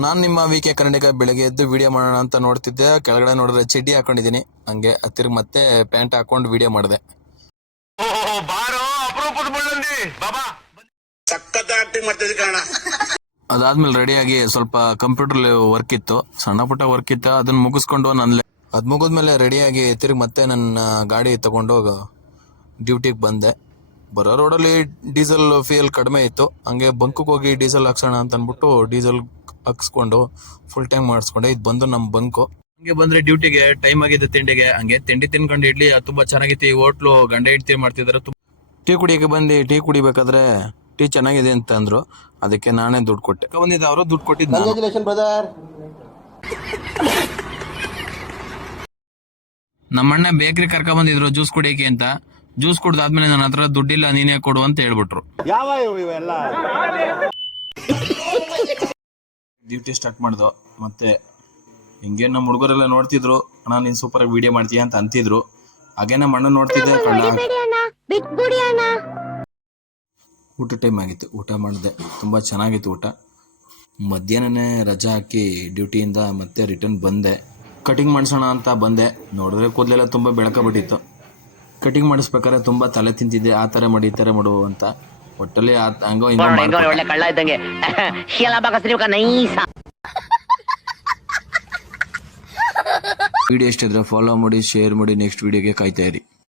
ನಾನು ನಿಮ್ಮ ವಿಕೆ ಕನ್ನಡಿಗ ಬೆಳಗ್ಗೆ ಎದ್ದು ವಿಡಿಯೋ ಮಾಡೋಣ ಅಂತ ನೋಡ್ತಿದ್ದೆ. ಕೆಳಗಡೆ ನೋಡಿದ್ರೆ ಚಡ್ಡಿ ಹಾಕೊಂಡಿದ್ದೀನಿ. ಹಂಗೆ ತಿರ್ಗಿ ಮತ್ತೆ ಪ್ಯಾಂಟ್ ಹಾಕೊಂಡು ವಿಡಿಯೋ ಮಾಡಿದೆ. ಅದಾದ್ಮೇಲೆ ರೆಡಿಯಾಗಿ ಸ್ವಲ್ಪ ಕಂಪ್ಯೂಟರ್ ವರ್ಕ್ ಇತ್ತು, ಸಣ್ಣ ಪುಟ್ಟ ವರ್ಕ್ ಇತ್ತು, ಅದನ್ನ ಮುಗಿಸ್ಕೊಂಡು ಅದ್ ಮುಗಿದ್ಮೇಲೆ ರೆಡಿಯಾಗಿ ತಿರ್ಗಿ ಮತ್ತೆ ನನ್ನ ಗಾಡಿ ತಗೊಂಡು ಡ್ಯೂಟಿಗೆ ಬಂದೆ. ಬರೋ ರೋಡಲ್ಲಿ ಡೀಸೆಲ್ ಫ್ಯೂಯಲ್ ಕಡಿಮೆ ಇತ್ತು. ಹಂಗೆ ಬಂಕ್ಗೆ ಹೋಗಿ ಡೀಸೆಲ್ ಹಾಕ್ಸೋಣ ಅಂತ ಅಂದ್ಬಿಟ್ಟು ಡೀಸೆಲ್ ಹಾಕ್ಸ್ಕೊಂಡು ಫುಲ್ ಟ್ಯಾಂಕ್ ಮಾಡಿಸ್ಕೊಂಡೆ. ಇದು ಬಂದು ನಮ್ಮ ಬಂಕು. ಹಂಗೆ ಬಂದ್ರೆ ಡ್ಯೂಟಿಗೆ ಟೈಮ್ ಆಗಿದೆ ತಿಂಡಿಗೆ. ಹಂಗೆ ತಿಂಡಿ ತಿನ್ಕೊಂಡು ಇಡ್ಲಿ ತುಂಬಾ ಚೆನ್ನಾಗಿತ್ತು. ಈ ಹೋಟ್ಲು ಗಂಡ ಹೆಂಡತಿ ಮಾಡ್ತಿದ್ದಾರೆ. ಟೀ ಕುಡಿಯಕ್ಕೆ ಬಂದು ಟೀ ಕುಡಿಬೇಕಾದ್ರೆ ಟೀ ಚೆನ್ನಾಗಿದೆ ಅಂತ ಅಂದ್ರು. ಅದಕ್ಕೆ ನಾನೇ ದುಡ್ಡು ಕೊಟ್ಟೆ. ಬಂದಿದ್ದ ಅವರು ದುಡ್ಡು ಕೊಟ್ಟಿದ್ದು. ನಮ್ಮಣ್ಣ ಬೇಕರಿ ಕರ್ಕ ಬಂದಿದ್ರು ಜ್ಯೂಸ್ ಕುಡಿಯಕ್ಕೆ ಅಂತ. ಜ್ಯೂಸ್ ಕುಡ್ದಾದ್ಮೇಲೆ ನನ್ನ ಹತ್ರ ದುಡ್ಡಿಲ್ಲ, ನೀನೇ ಕೊಡು ಅಂತ ಹೇಳ್ಬಿಟ್ರು. Duty start ಮಾಡ್ದು. ಮತ್ತೆ ಹಿಂಗೆ ನಮ್ಮ ಹುಡುಗರೆಲ್ಲ ನೋಡ್ತಿದ್ರು, ಅಣ್ಣ ನೀನ್ ಸೂಪರ್ ಆಗಿ ವಿಡಿಯೋ ಮಾಡ್ತೀಯ ಅಂತ ಅಂತಿದ್ರು. ಹಾಗೆ ನಮ್ಮ ಅಣ್ಣ ನೋಡ್ತಿದ್ದೆ. ಊಟ ಟೈಮ್ ಆಗಿತ್ತು, ಊಟ ಮಾಡಿದೆ. ತುಂಬಾ ಚೆನ್ನಾಗಿತ್ತು ಊಟ. ಮಧ್ಯಾಹ್ನನೇ ರಜಾ ಹಾಕಿ ಡ್ಯೂಟಿಯಿಂದ ಮತ್ತೆ ರಿಟರ್ನ್ ಬಂದೆ. ಕಟಿಂಗ್ ಮಾಡಿಸೋಣ ಅಂತ ಬಂದೆ. ನೋಡಿದ್ರೆ ಕೂದಲೆಲ್ಲ ತುಂಬಾ ಬೆಳಕಬಿಟ್ಟಿತ್ತು. ಕಟಿಂಗ್ ಮಾಡಿಸ್ಬೇಕಾದ್ರೆ ತುಂಬಾ ತಲೆ ತಿಂತಿದ್ದೆ, ಆ ತರ ಮಾಡಿ ಈ ತರ ಮಾಡು ಅಂತ. ಒಟ್ಟಲ್ಲಿ ಹಂಗೋ ವಿಡಿಯೋ ಇಷ್ಟ ಇದ್ರೆ ಫಾಲೋ ಮಾಡಿ, ಶೇರ್ ಮಾಡಿ. ನೆಕ್ಸ್ಟ್ ವಿಡಿಯೋಗೆ ಕಾಯ್ತಾ ಇರಿ.